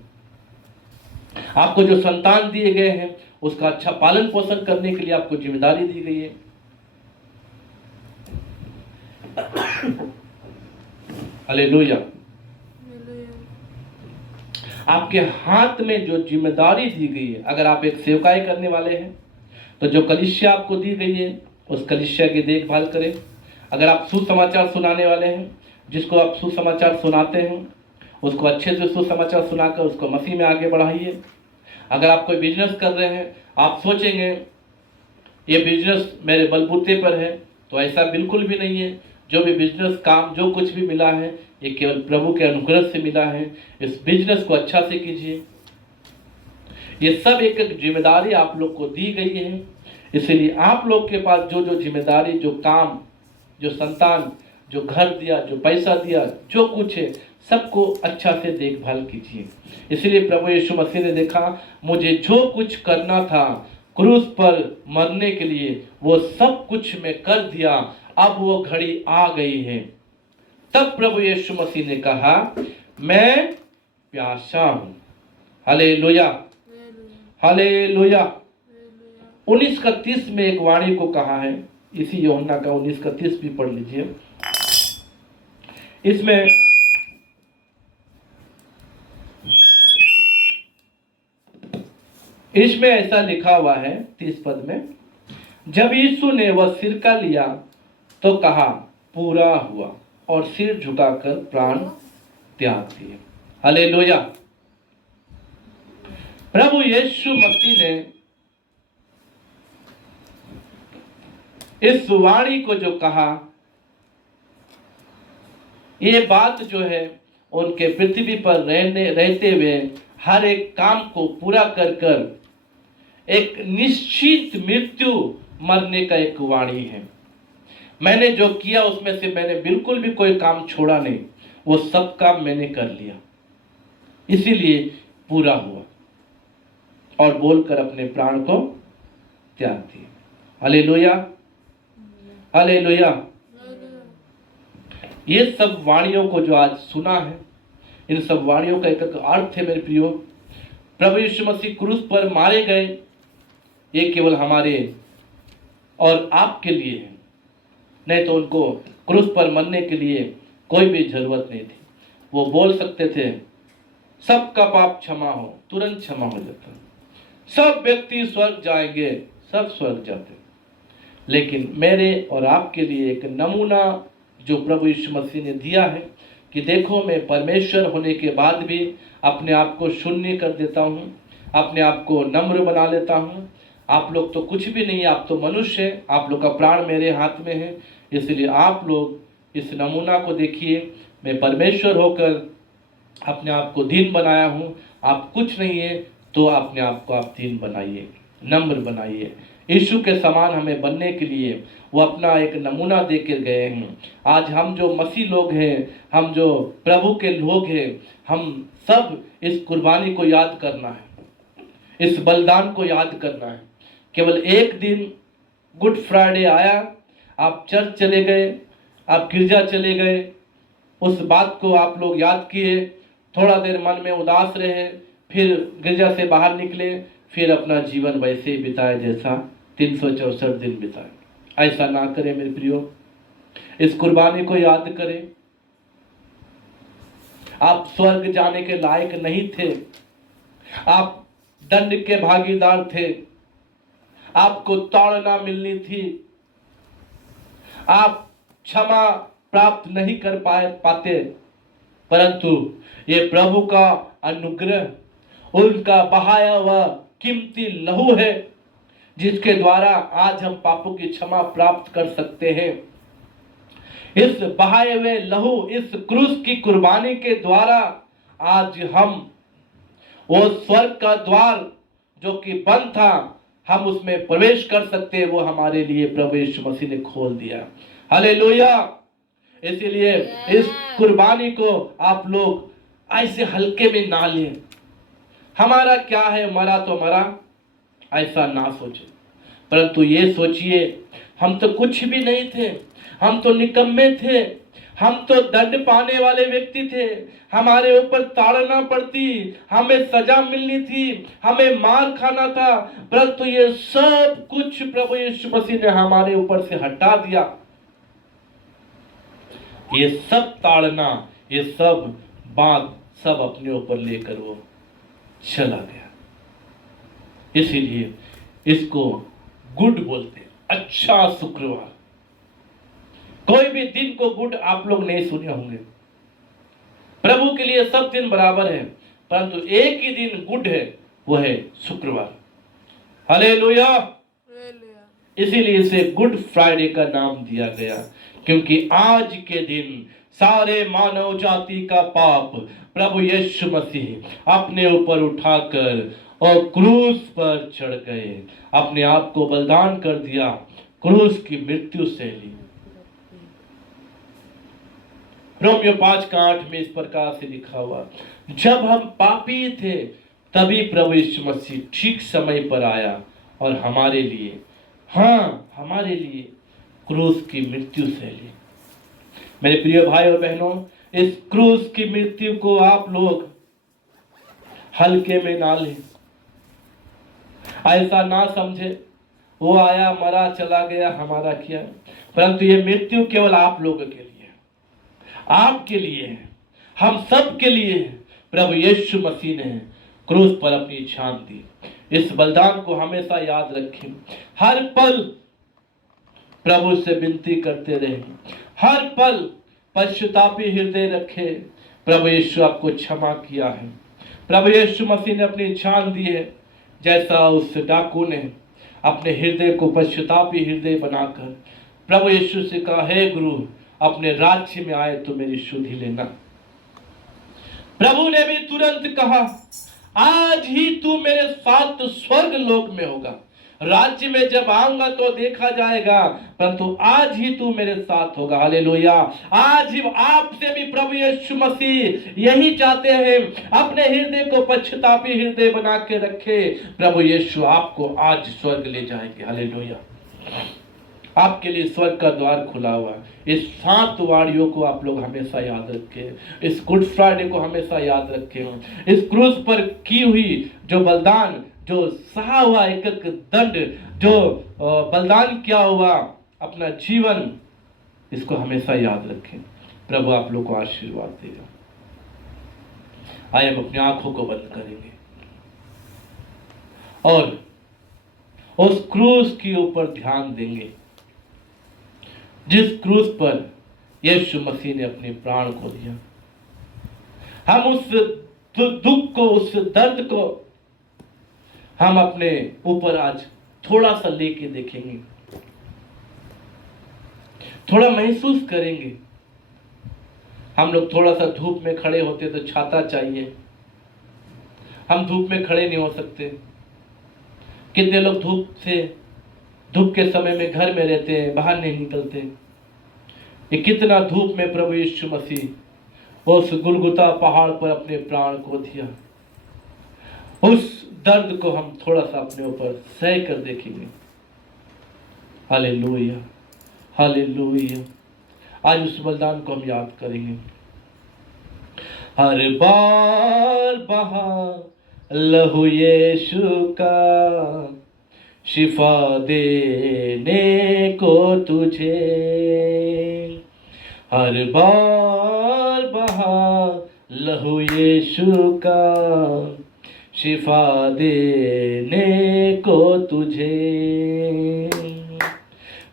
आपको जो संतान दिए गए हैं उसका अच्छा पालन पोषण करने के लिए आपको जिम्मेदारी दी गई है। हालेलुया। आपके हाथ में जो जिम्मेदारी दी गई है, अगर आप एक सेवकाई करने वाले हैं तो जो कलीसिया आपको दी गई है उस कलीसिया की देखभाल करें। अगर आप सुसमाचार सुनाने वाले हैं, जिसको आप सुसमाचार सुनाते हैं उसको अच्छे से सुसमाचार सुनाकर उसको मसीह में आगे बढ़ाइए। अगर आप कोई बिजनेस कर रहे हैं, आप सोचेंगे ये बिजनेस मेरे बलबूते पर है, तो ऐसा बिल्कुल भी नहीं है। जो भी बिजनेस काम जो कुछ भी मिला है ये केवल प्रभु के अनुग्रह से मिला है। इस बिजनेस को अच्छा से कीजिए। ये सब एक एक जिम्मेदारी आप लोग को दी गई है, इसलिए आप लोग के पास जो जो जिम्मेदारी, जो काम, जो संतान, जो घर दिया, जो पैसा दिया, जो कुछ है सबको अच्छा से देखभाल कीजिए। इसलिए प्रभु यीशु मसीह ने देखा मुझे जो कुछ करना था क्रूस पर मरने के लिए वो सब कुछ मैं कर दिया, अब वो घड़ी आ गई है। तब प्रभु यीशु मसीह ने कहा मैं प्यासा हूं। Hallelujah, hallelujah. 19:31 में एक वाणी को कहा है, इसी यूहन्ना का 19:31 भी पढ़ लीजिए। इसमें ऐसा लिखा हुआ है 30 पद में, जब यीशु ने वह सिरका लिया तो कहा पूरा हुआ, और सिर झुकाकर प्राण त्याग दिए। हालेलुया। प्रभु यीशु मसीह ने इस वाणी को जो कहा, ये बात जो है उनके पृथ्वी पर रहते हुए हर एक काम को पूरा कर कर एक निश्चित मृत्यु मरने का एक वाणी है। मैंने जो किया उसमें से मैंने बिल्कुल भी कोई काम छोड़ा नहीं, वो सब काम मैंने कर लिया, इसीलिए पूरा हुआ, और बोलकर अपने प्राण को त्याग दिया। Hallelujah, hallelujah. ये सब वाणियों को जो आज सुना है, इन सब वाणियों का एक अर्थ है मेरे प्रियो। प्रभु यीशु मसीह क्रूस पर मारे गए, ये केवल हमारे और आपके लिए है, नहीं तो उनको क्रूस पर मरने के लिए कोई भी जरूरत नहीं थी। वो बोल सकते थे सबका पाप क्षमा हो, तुरंत क्षमा हो जाता। सब व्यक्ति स्वर्ग जाएंगे, सब स्वर्ग जाते। लेकिन मेरे और आपके लिए एक नमूना जो प्रभु यीशु मसीह ने दिया है कि देखो मैं परमेश्वर होने के बाद भी अपने आप को शून्य कर देता हूँ, अपने आप को नम्र बना लेता हूँ। आप लोग तो कुछ भी नहीं, आप तो मनुष्य हैं, आप लोग का प्राण मेरे हाथ में है। इसलिए आप लोग इस नमूना को देखिए, मैं परमेश्वर होकर अपने आप को दीन बनाया हूँ। आप कुछ नहीं है तो अपने आप को आप दीन बनाइए, नम्र बनाइए। यीशु के समान हमें बनने के लिए वो अपना एक नमूना देकर गए हैं। आज हम जो मसीह लोग हैं, हम जो प्रभु के लोग हैं, हम सब इस कुर्बानी को याद करना है, इस बलिदान को याद करना है। केवल एक दिन गुड फ्राइडे आया, आप चर्च चले गए, आप गिरजा चले गए, उस बात को आप लोग याद किए, थोड़ा देर मन में उदास रहे, फिर गिरजा से बाहर निकले, फिर अपना जीवन वैसे ही बिताए जैसा 364 दिन बिताए। ऐसा ना करें मेरे प्रियो, इस कुर्बानी को याद करें। आप स्वर्ग जाने के लायक नहीं थे, आप दंड के भागीदार थे, आपको ताड़ना मिलनी थी, आप क्षमा प्राप्त नहीं कर पाते, परंतु ये प्रभु का अनुग्रह, उनका बहाया हुआ कीमती लहू है, जिसके द्वारा आज हम पापों की क्षमा प्राप्त कर सकते हैं। इस बहाए हुए लहू, इस क्रूस की कुर्बानी के द्वारा आज हम वो स्वर्ग का द्वार जो कि बंद था, हम उसमें प्रवेश कर सकते हैं। वो हमारे लिए प्रभु यीशु मसीह ने खोल दिया। हालेलुया। इसीलिए इस कुर्बानी को आप लोग ऐसे हल्के में ना लें। हमारा क्या है, मरा तो मरा, ऐसा ना सोचे, परंतु ये सोचिए हम तो कुछ भी नहीं थे, हम तो निकम्मे थे, हम तो दंड पाने वाले व्यक्ति थे, हमारे ऊपर ताड़ना पड़ती, हमें सजा मिलनी थी, हमें मार खाना था, परंतु ये सब कुछ प्रभु यीशु मसीह ने हमारे ऊपर से हटा दिया। ये सब ताड़ना, ये सब बात सब अपने ऊपर लेकर वो चला गया। इसीलिए इसको गुड बोलते हैं, अच्छा शुक्रवार। कोई भी दिन को गुड आप लोग नहीं सुने होंगे। प्रभु के लिए सब दिन बराबर है, परंतु एक ही दिन गुड है, वो है शुक्रवार। हालेलुया। इसीलिए इसे गुड फ्राइडे का नाम दिया गया, क्योंकि आज के दिन सारे मानव जाति का पाप प्रभु यीशु मसीह अपने ऊपर उठाकर और क्रूस पर चढ़ गए, अपने आप को बलिदान कर दिया, क्रूस की मृत्यु से ली। रोमियो 5:8 में इस प्रकार से लिखा हुआ, जब हम पापी थे तभी प्रभु यीशु मसीह ठीक समय पर आया और हमारे लिए, हमारे लिए क्रूस की मृत्यु से ली। मेरे प्रिय भाई और बहनों, इस क्रूस की मृत्यु को आप लोग हल्के में ना लें, ऐसा ना समझे वो आया, मरा, चला गया, हमारा क्या, परंतु ये मृत्यु केवल आप लोगों के लिए, आपके लिए है, हम सब के लिए है। प्रभु यीशु मसीह ने क्रूस पर अपनी जान दी। इस बलिदान को हमेशा याद रखें, हर पल प्रभु से विनती करते रहें, हर पल पश्चातापी हृदय रखे। प्रभु यीशु आपको क्षमा किया है, प्रभु यीशु मसीह ने अपनी जान दी है, जैसा उस डाकू ने अपने हृदय को पश्चातापी हृदय बनाकर प्रभु यीशु से कहा, हे गुरु, अपने राज्य में आए तो मेरी शुद्धि लेना। प्रभु ने भी तुरंत कहा, आज ही तू मेरे साथ स्वर्ग लोक में होगा। राज्य में जब आऊंगा तो देखा जाएगा, परंतु आज ही तू मेरे साथ होगा। हालेलुया। आज ही आपसे भी प्रभु यीशु मसीह यही चाहते हैं, अपने हृदय को पश्चातापी हृदय बना के रखे। प्रभु यीशु आपको आज स्वर्ग ले जाएंगे। हालेलुया। आपके लिए स्वर्ग का द्वार खुला हुआ। इस 7 वारियों को आप लोग हमेशा याद रखें, इस गुड फ्राइडे को हमेशा याद रखें। इस क्रूस पर की हुई जो बलिदान, जो सहा हुआ एक एक दंड, जो बलिदान किया हुआ अपना जीवन, इसको हमेशा याद रखें। प्रभु आप लोग को आशीर्वाद देगा। आइए हम अपनी आंखों को बंद करेंगे और उस क्रूस के ऊपर ध्यान देंगे, जिस क्रूस पर यीशु मसीह ने अपने प्राण को दिया। हम उस दुख को, उस दर्द को हम अपने ऊपर आज थोड़ा सा लेके देखेंगे, थोड़ा महसूस करेंगे। हम लोग थोड़ा सा धूप में खड़े होते तो छाता चाहिए, हम धूप में खड़े नहीं हो सकते। कितने लोग धूप से धूप के समय में घर में रहते हैं, बाहर नहीं निकलते। ये कितना धूप में प्रभु यीशु मसीह उस गुलगुता पहाड़ पर अपने प्राण को दिया। उस दर्द को हम थोड़ा सा अपने ऊपर सह कर देखेंगे। Hallelujah, hallelujah. आज उस बलिदान को हम याद करेंगे। हर बार बहा लहू यीशु का, शिफा देने को तुझे। हर बार बहा लहू यीशु का, शिफा देने को तुझे।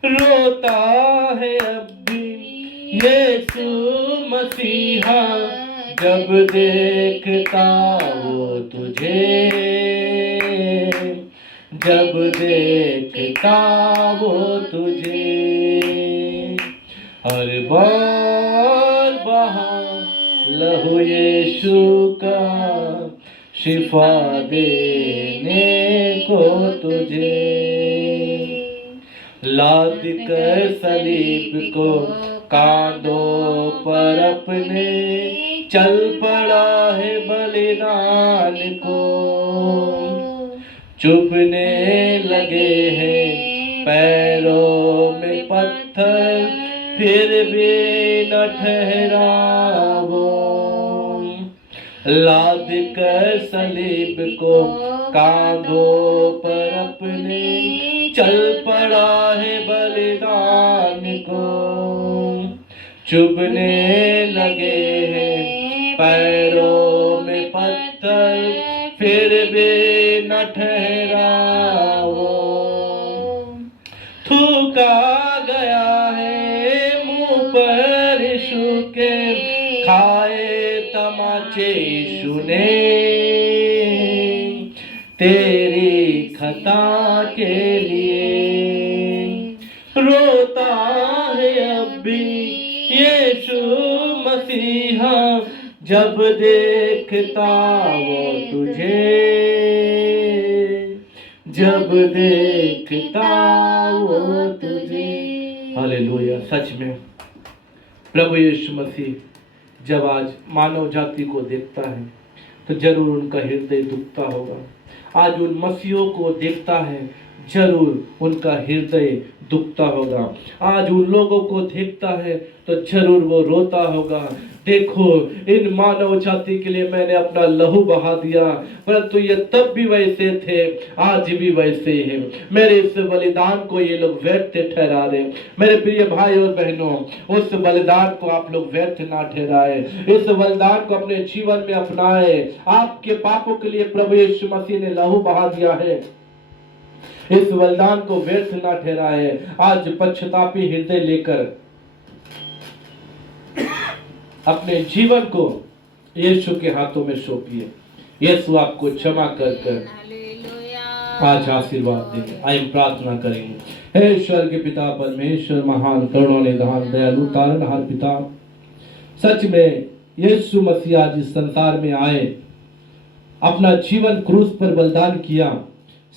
रोता है अब भी यीशु मसीहा, जब देखता वो तुझे, जब देखता वो तुझे। हर बार बहा लहू यीशु का, शिफा देने को तुझे। लाद कर सलीब को कांधों पर अपने, चल पड़ा है बलिदान को। चुभने लगे हैं पैरों में पत्थर, फिर भी न ठहरा वो। लाद कर सलीब को कांधों पर अपने, चल पड़ा है बलिदान को। चुभने लगे हैं पैरों में पत्थर, फिर भी न ठहरा वो। थूका गया है मुंह पर यीशु के, खाए तमाचे यीशु ने, तेरी खता के लिए। रोता है अब भी यीशु मसीहा, जब देखता वो तुझे, जब देखता वो तुझे। हालेलुया। सच में प्रभु यीशु मसीह जब आज मानव जाति को देखता है तो जरूर उनका हृदय दुखता होगा। आज उन मसीहों को देखता है, जरूर उनका हृदय दुखता होगा। आज उन लोगों को देखता है तो जरूर वो रोता होगा। देखो, इन मानव जाति के लिए मैंने अपना लहू बहा दिया, परंतु ये तब भी वैसे थे, आज भी वैसे ही है। मेरे इस बलिदान को ये लोग व्यर्थ ठहरा रहे। मेरे प्रिय भाई और बहनों, उस बलिदान को आप लोग व्यर्थ ना ठहराए। इस बलिदान को अपने जीवन में अपनाए। आपके पापों के लिए प्रभु यीशु मसीह ने लहू बहा दिया है। इस बलिदान को व्यर्थ ना ठहराए। आज पश्चातापी हृदय लेकर अपने जीवन को यीशु के हाथों में सौंपिए। यीशु आपको क्षमा कर कर आज आशीर्वाद देंगे। आइए प्रार्थना करेंगे। हे ईश्वर के पिता परमेश्वर, महान करुणा निधान दयालु तारनहार पिता, सच में यीशु मसीह आज इस संसार में आए, अपना जीवन क्रूस पर बलिदान किया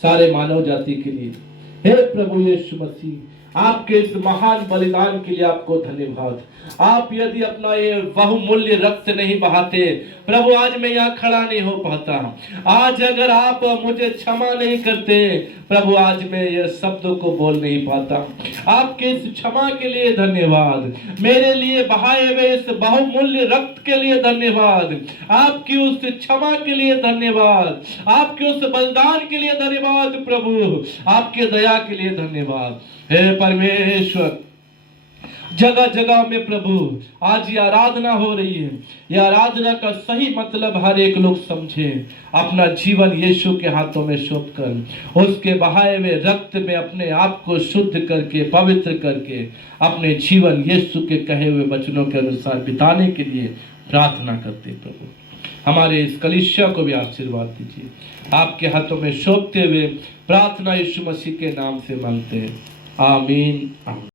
सारे मानव जाति के लिए। हे प्रभु यीशु मसीह, आपके इस महान बलिदान के लिए आपको धन्यवाद। आप यदि अपना ये बहुमूल्य रक्त नहीं बहाते प्रभु, आज मैं यहाँ खड़ा नहीं हो पाता। आज अगर आप मुझे क्षमा नहीं करते प्रभु, आज मैं ये शब्दों को बोल नहीं पाता। आपके इस क्षमा के लिए धन्यवाद। मेरे लिए बहाए हुए इस बहुमूल्य रक्त के लिए धन्यवाद। आपकी उस क्षमा के लिए धन्यवाद। आपके उस बलिदान के लिए धन्यवाद प्रभु। आपके दया के लिए धन्यवाद। हे परमेश्वर, जगह जगह में प्रभु आज ये आराधना हो रही है। ये आराधना का सही मतलब हर एक लोग समझे। अपना जीवन यीशु के हाथों में सौंप कर, उसके बहाए हुए रक्त में अपने आप को शुद्ध करके, पवित्र करके, अपने जीवन यीशु के कहे हुए वचनों के अनुसार बिताने के लिए प्रार्थना करते प्रभु। हमारे इस कलीसिया को भी आशीर्वाद दीजिए। आपके हाथों में सौंपते हुए प्रार्थना यीशु मसीह के नाम से मांगते हैं। आमीन।